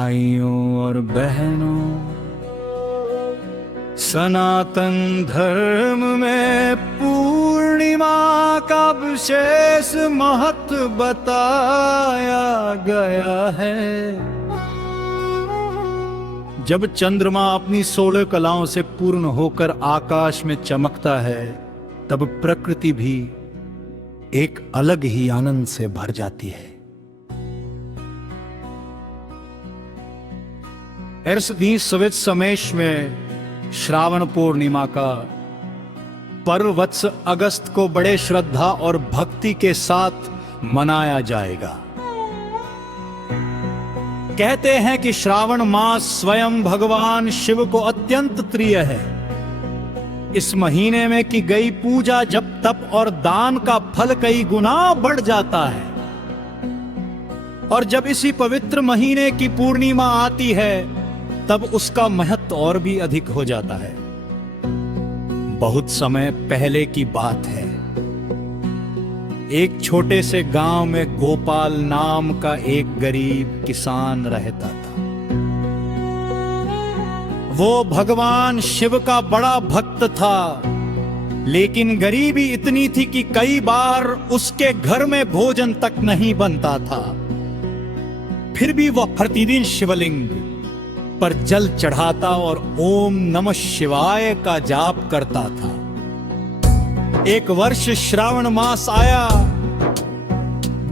भाइयों और बहनों, सनातन धर्म में पूर्णिमा का विशेष महत्व बताया गया है। जब चंद्रमा अपनी 16 कलाओं से पूर्ण होकर आकाश में चमकता है, तब प्रकृति भी एक अलग ही आनंद से भर जाती है। इस दी सवित समेश में श्रावण पूर्णिमा का पर्व वत्स अगस्त को बड़े श्रद्धा और भक्ति के साथ मनाया जाएगा। कहते हैं कि श्रावण मास स्वयं भगवान शिव को अत्यंत प्रिय है। इस महीने में की गई पूजा, जप, तप और दान का फल कई गुना बढ़ जाता है। और जब इसी पवित्र महीने की पूर्णिमा आती है, तब उसका महत्व और भी अधिक हो जाता है। बहुत समय पहले की बात है, एक छोटे से गांव में गोपाल नाम का एक गरीब किसान रहता था। वो भगवान शिव का बड़ा भक्त था, लेकिन गरीबी इतनी थी कि कई बार उसके घर में भोजन तक नहीं बनता था। फिर भी वह प्रतिदिन शिवलिंग पर जल चढ़ाता और ओम नमः शिवाय का जाप करता था। एक वर्ष श्रावण मास आया।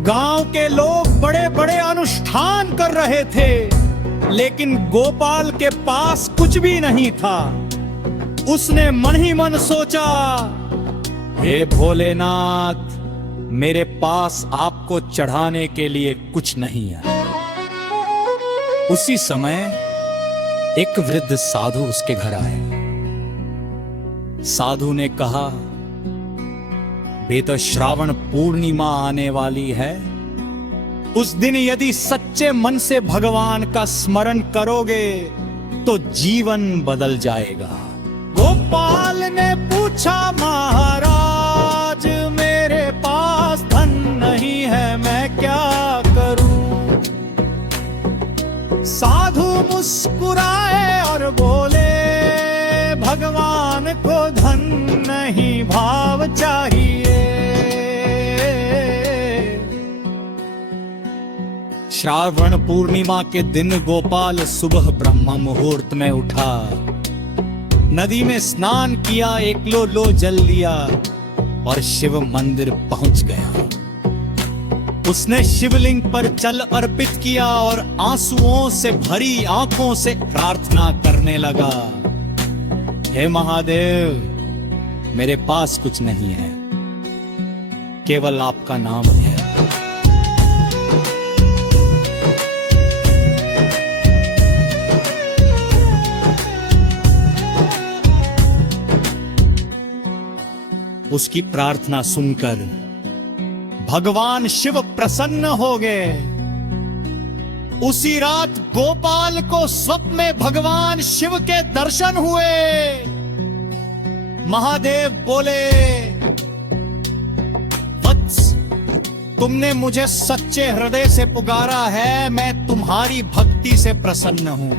गांव के लोग बड़े बड़े अनुष्ठान कर रहे थे, लेकिन गोपाल के पास कुछ भी नहीं था। उसने मन ही मन सोचा, हे भोलेनाथ, मेरे पास आपको चढ़ाने के लिए कुछ नहीं है। उसी समय एक वृद्ध साधु उसके घर आए। साधु ने कहा, बेटा, श्रावण पूर्णिमा आने वाली है। उस दिन यदि सच्चे मन से भगवान का स्मरण करोगे तो जीवन बदल जाएगा। गोपाल ने पूछा, महाराज, मेरे पास धन नहीं है, मैं क्या करूं? साधु मुस्कुराए और बोले, भगवान को धन नहीं, भाव चाहिए। श्रावण पूर्णिमा के दिन गोपाल सुबह ब्रह्म मुहूर्त में उठा, नदी में स्नान किया, एक लो जल लिया और शिव मंदिर पहुंच गया। उसने शिवलिंग पर जल अर्पित किया और आंसुओं से भरी आंखों से प्रार्थना करने लगा, हे महादेव, मेरे पास कुछ नहीं है, केवल आपका नाम है। उसकी प्रार्थना सुनकर भगवान शिव प्रसन्न हो गए। उसी रात गोपाल को स्वप्न में भगवान शिव के दर्शन हुए। महादेव बोले, वत्स, तुमने मुझे सच्चे हृदय से पुकारा है, मैं तुम्हारी भक्ति से प्रसन्न हूं।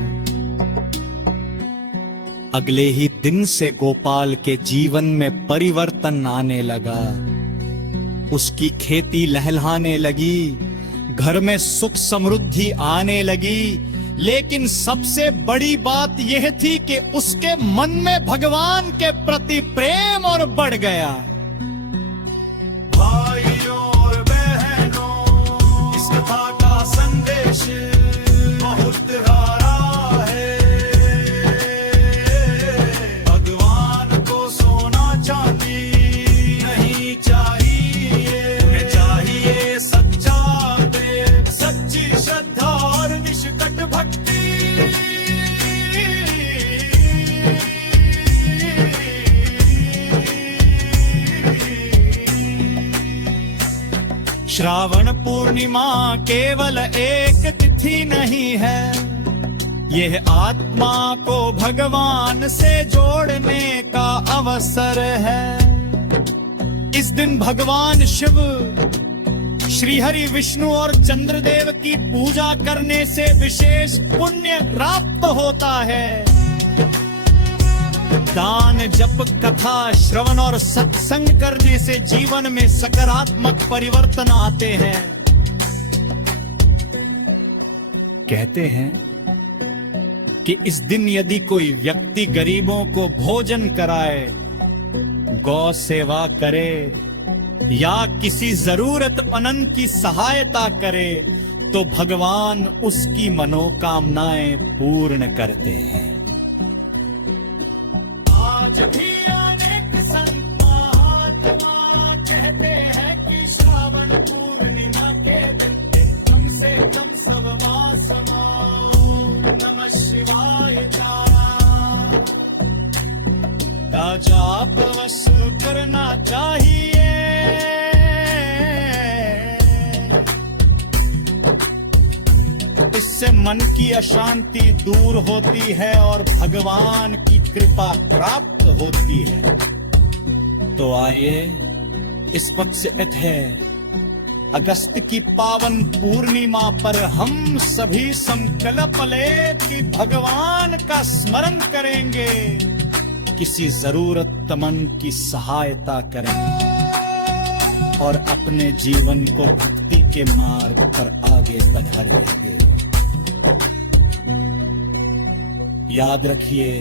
अगले ही दिन से गोपाल के जीवन में परिवर्तन आने लगा। उसकी खेती लहलहाने लगी, घर में सुख समृद्धि आने लगी। लेकिन सबसे बड़ी बात यह थी कि उसके मन में भगवान के प्रति प्रेम और बढ़ गया। भाइयों और बहनों, इस कथा का संदेश बहुत गहरा है। भगवान को सोना चांदी नहीं चाहिए, चाहिए सच्चा प्रेम, सच्ची श्रद्धा और निष्कट भक्ति। श्रावण पूर्णिमा केवल एक तिथि नहीं है, यह आत्मा को भगवान से जोड़ने का अवसर है। इस दिन भगवान शिव श्रीहरि विष्णु और चंद्रदेव की पूजा करने से विशेष पुण्य प्राप्त होता है। दान, जप, कथा, श्रवण और सत्संग करने से जीवन में सकारात्मक परिवर्तन आते हैं। कहते हैं कि इस दिन यदि कोई व्यक्ति गरीबों को भोजन कराए, गौ सेवा करे या किसी जरूरतमंद की सहायता करे तो भगवान उसकी मनोकामनाएं पूर्ण करते हैं। आज भी अनेक संत महात्मा कहते हैं कि श्रावण पूर्णिमा के दिन कम से कम सबवा समाओ नमः शिवाय का जाप अवश्य करना चाहिए। इससे मन की अशांति दूर होती है और भगवान की कृपा प्राप्त होती है। तो आइए इस वक्त से है अगस्त की पावन पूर्णिमा पर हम सभी संकल्प ले कि भगवान का स्मरण करेंगे, किसी जरूरतमंद की सहायता करेंगे और अपने जीवन को भक्ति के मार्ग पर आगे बढ़ा देंगे। याद रखिए,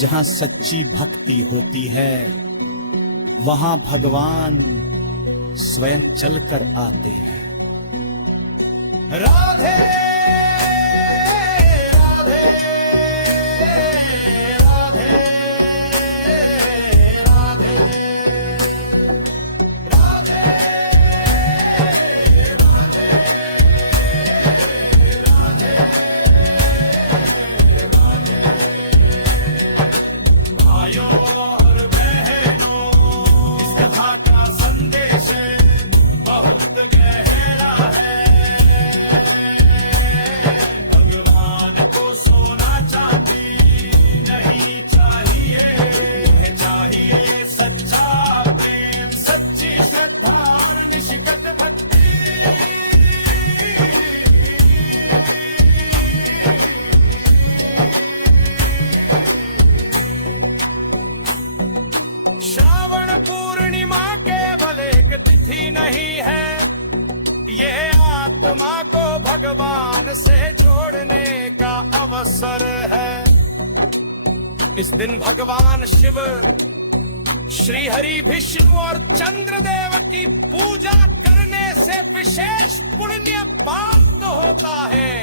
जहां सच्ची भक्ति होती है वहां भगवान स्वयं चलकर आते हैं। राधे राधे राधे राधे राधे राधे भाइयों और बहनों, इस कथा का संदेश बहुत गहरा है। भगवान को सोना चांदी नहीं चाहिए, चाहिए सच्चा प्रेम, सच्ची श्रद्धा और निष्कट भक्ति। श्रावण पूर्णिमा केवल एक तिथि नहीं है, ये आत्मा को भगवान से जोड़ने का अवसर है। इस दिन भगवान शिव, श्री हरि विष्णु और चंद्रदेव की पूजा करने से विशेष पुण्य प्राप्त होता है।